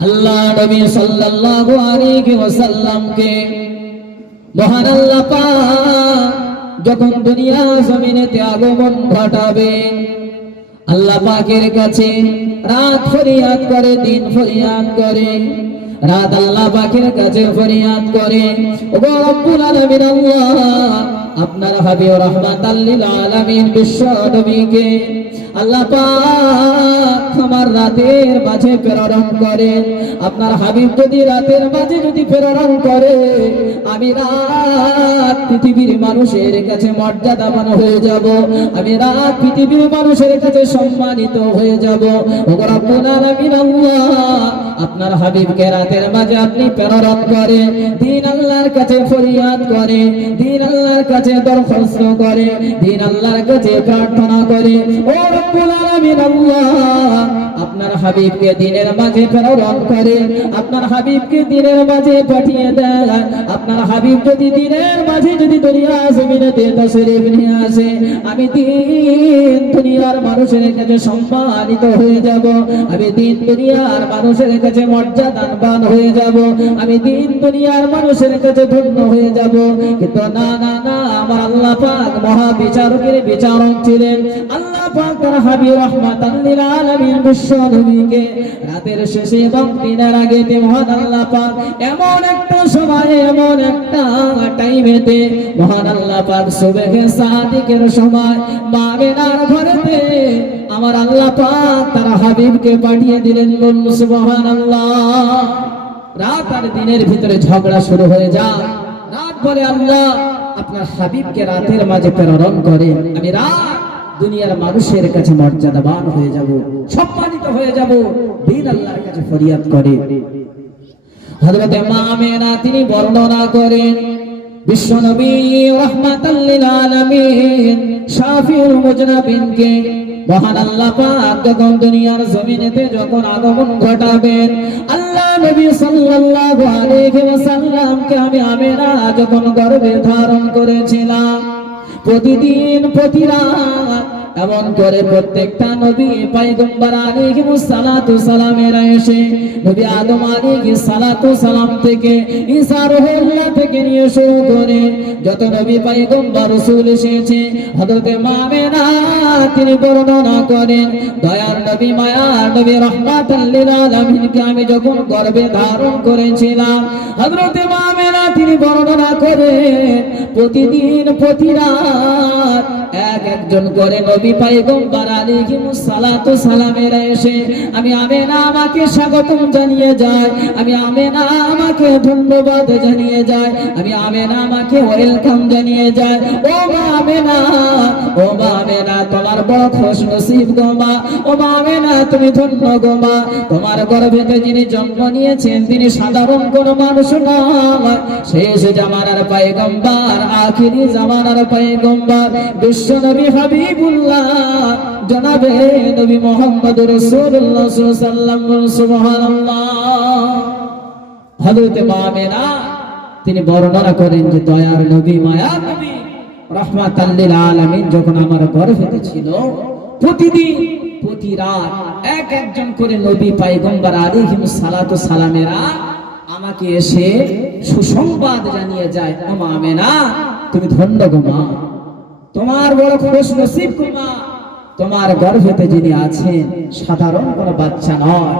আল্লাহ নবী সাল্লাল্লাহু আলাইহি ওয়াসাল্লামকে মহান আল্লাহ পাক যখন দুনিয়া জমিনেতে আগমন ঘটাবে, আল্লাহ পাকের কাছে রাত ফরিয়াদ করে, দিন ফরিয়াদ করে, রাত আল্লাহ পাকের কাছে ফরিয়াদ করে, ওগো রব্বুল আলামিন আল্লাহ, আপনার হাবিব রহমাতাল লিল আলামিন বিশ্ব নবীকে আল্লাহ আমার রাতের মাঝে প্রেরণ করেন। আপনার হাবিব যদি রাতের মাঝে যদি প্রেরণ করে, আমি রাত পৃথিবীর মানুষের কাছে হয়ে যাব। আমি রাত পৃথিবীর মানুষের কাছে সম্মানিত হয়ে যাব। আপনার হাবিবকে রাতের মাঝে আপনি প্রেরণ করে দিন আল্লাহর কাছে ফরিয়াদ করে দিন আল্লাহর কাছে দরখাস্ত করে দিন আল্লাহর কাছে প্রার্থনা করে ও আপনার হাবিবকে দিনের মাঝে প্রেরণ করে, আপনার হাবিবকে দিনের মাঝে পাঠিয়ে দেয়। আপনার হাবিব যদি দিনের মাঝে যদি দুনিয়া জমিনেতে নিয়ে আসে, আমি দিন দুনিয়ার মানুষের কাছে সম্মানিত হয়ে যাব। আমি দিন দুনিয়ার মানুষের কাছে মর্যাদাবান হয়ে যাব। আমি দিন দুনিয়ার মানুষের কাছে ধন্য হয়ে যাব। কিন্তু না না না, আমার আল্লাহ পাক মহা বিচারকের বিচারক ছিলেন। আল্লাহ লিল আলামিন রাতের শেষে দিনের মহান আল্লাহ পাক এমন একটা সময়ে, এমন একটা টাইমেতে মহান আল্লাহ পাক সুবহে সাদিকের সময় ঘরেতে আমার আল্লাহ পাক তার হাবিবকে পাঠিয়ে দিলেন বলল, সুবহানাল্লাহ। রাত আর দিনের ভিতরে ঝগড়া শুরু হয়ে যায়। রাত বলে, আল্লাহ, আপনার হাবিবকে রাতের মাঝে প্রেরণ করে আমি রাত দুনিয়ার মানুষের কাছে মর্যাদাবান হয়ে যাব, সম্মানিত হয়ে যাব, দিন আল্লাহর কাছে ফরিয়াদ করে। হযরত মা আমেনা তিনি বর্ণনা করেন, বিশ্বনবী রাহমাতাল লিল আলামিন শাফিউল মুজনাবিনকে মহান আল্লাহ পাক যখন দুনিয়ার জমিনেতে যখন আগমন ঘটাবেন, আল্লাহ নবী সাল্লাল্লাহু আলাইহি ওয়াসাল্লামকে আমি আমেনা যখন গর্ভে ধারণ করেছিলাম প্রতিদিন, প্রতি রাত, এমন করে প্রত্যেকটা নবী পয়গম্বর আলাইহিস সালাতু সালামেরা এসে নবী আদম আলাইহিস সালাতু সালাম থেকে, ঈসা রুহুল্লাহ থেকে নিয়ে শুরু করে, যত নবী পয়গম্বর রাসূল এসেছে, হযরতে মামেনা, তিনি বর্ণনা করেন, দয়ার নবী, মায়ার নবী, রহমাতাল লিল আলামিনকে আমি যখন গর্ভে ধারণ করেছিলাম, হযরতে মামেনা তিনি বর্ণনা করেন প্রতিদিন প্রতি রাত এক একজন করে নবী পাইগম্বর আলাইহিমুস সালাতু সালামেরা এসে, আমি আমেনা আমাকে স্বাগতম জানিয়ে যায়, আমি আমেনা আমাকে ধন্যবাদ জানিয়ে যায়, আমি আমেনা আমাকে ওয়েলকাম জানিয়ে যায়। ও আমেনা ও আমেনা, তোমার বড় খুশ নসিব গো ও আমেনা, তুমি ধন্য গো মা, তোমার গর্ভেতে যিনি জন্ম নিয়েছেন, তিনি সাধারণ কোন মানুষ নয়। শেষ জামানার পাইগম্বর, আখিরি জামানার পাইগম্বর বিশ্ব নবী হাবিবুল্লাহ, জনাবে নবী মোহাম্মদ সাল্লাল্লাহু আলাইহি সুবহানাল্লাহ। মামেনা তিনি বর্ণনা করেন যে দয়ার নবী, মায়া নবী, রহমাতাল লিল আলামিন, যখন আমার গর্ভেতে ছিল, প্রতিদিন, প্রতি রাত এক একজন করে নবী পাইগম্বর আলাইহিস সালাতু সালামেরা আমাকে এসে সুসংবাদ জানিয়ে যায়, ও মা আমেনা, তুমি ধন্য গো মা। তোমার বড় খুশ নসিব গো মা তোমার গর্ভেতে যিনি আছেন, সাধারণ কোনো বাচ্চা নয়।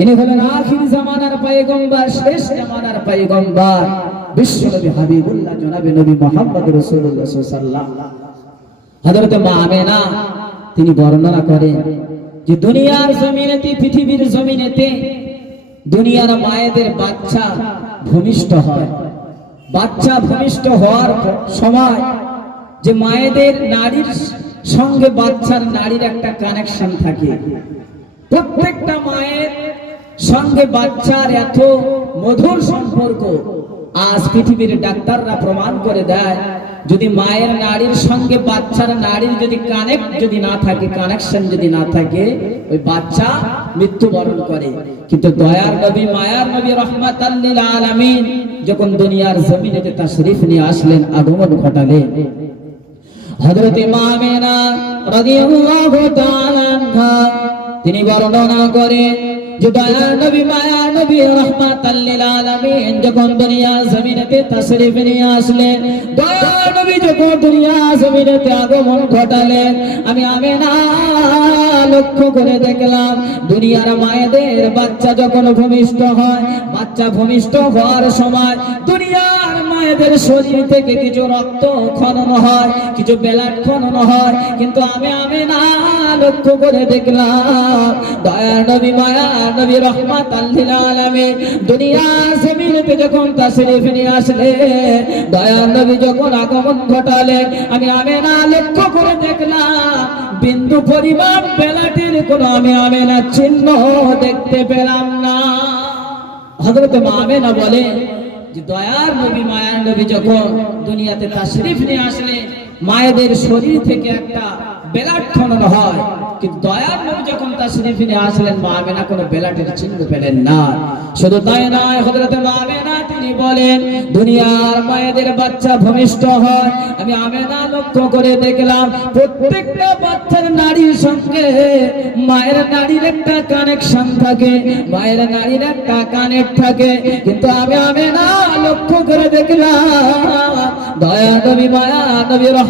ইনি হলেন আখির জামানার পয়গম্বর, শেষ জামানার পয়গম্বর। বিশ্বনবী হাবিবুল্লাহ, জনাবে নবী মুহাম্মদ রাসূলুল্লাহ সাল্লাল্লাহু হযরত মা আমেনা, তিনি বর্ণনা করেন যে দুনিয়ার জমিনেতে, পৃথিবীর জমিনেতে দুনিয়ার মায়েদের বাচ্চা ভূমিষ্ঠ হয়। বাচ্চা ভূমিষ্ঠ হওয়ার সময় যে মায়েদের নারীর সঙ্গে বাচ্চার নারীর একটা কানেকশন থাকে। প্রত্যেকটা মায়ের সঙ্গে বাচ্চার এত মধুর সম্পর্ক, আজ পৃথিবীর ডাক্তাররা প্রমাণ করে দেয়, যদি মায়ের নারীর সঙ্গে বাচ্চার নারীর যদি কানেক্ট যদি না থাকে কানেকশন যদি না থাকে, ওই বাচ্চা মৃত্যুবরণ করে। কিন্তু দয়ার নবী, মায়ার নবী আলামিন যখন দুনিয়ার জমিনেতে তাশরীফ নিয়ে আসলেন, আগমন ঘটালেন। হযরত ইমামেনা রাদিয়াল্লাহু তাআলা তিনি বর্ণনা করেন যে দয়া নবী, মায়া নবী, রহমাতাল লিল আলামিন, যখন দুনিয়া জমিনেতে তাশরীফ নিয়ে আসলেন দয়া নবী যখন দুনিয়া জমিনেতে আগমন ঘটালেন, আমি আমেনা লক্ষ্য করে দেখলাম, দুনিয়ার মায়েদের বাচ্চা যখন ভূমিষ্ঠ হয়, বাচ্চা ভূমিষ্ঠ হওয়ার সময় দুনিয়ার মায়েদের শরীর থেকে কিছু রক্ত খনন হয়, কিছু বেলাট খনন হয়। কিন্তু আমি আমি না, লক্ষ্য করে দেখলাম, দয়া নবী, মায়া নবী, রহমাত আল্লিল আলামিন দুনিয়া জমিনেতে যখন তাশরীফ নিয়ে আসলে দয়া নবী যখন আগমন ঘটালে আমি আমি না, লক্ষ্য করে দেখলাম, বিন্দু পরিমাণ বেলাটির কোনো আমি আমি না চিহ্ন দেখতে পেলাম না। হযরত মা আমেনা বলে যে দয়ার নবী মায়ার নবী যখন দুনিয়াতে তাশরিফ নিয়ে আসলে মায়েদের শরীর থেকে একটা বেলাট খনন হয়। কিন্তু দয়ার নবী যখন তাশরীফ নিয়ে আসলেন, মা আমেনা কোনো বেলাটের চিহ্ন পেলেন না। শুধু তাই নয়, হযরত মা আমেনা তিনি বলেন, দুনিয়ার মায়েদের বাচ্চা ভূমিষ্ঠ হয়। আমি আমেনা লক্ষ্য করে দেখলাম, প্রত্যেকটা বাচ্চার নারীর সঙ্গে মায়ের নারীর একটা কানেকশন থাকে, মায়ের নারীর একটা কানেক্ট থাকে। কিন্তু আমি আমেনা লক্ষ্য করে দেখলাম, দয়া নবী, মায়া নবী আলামিন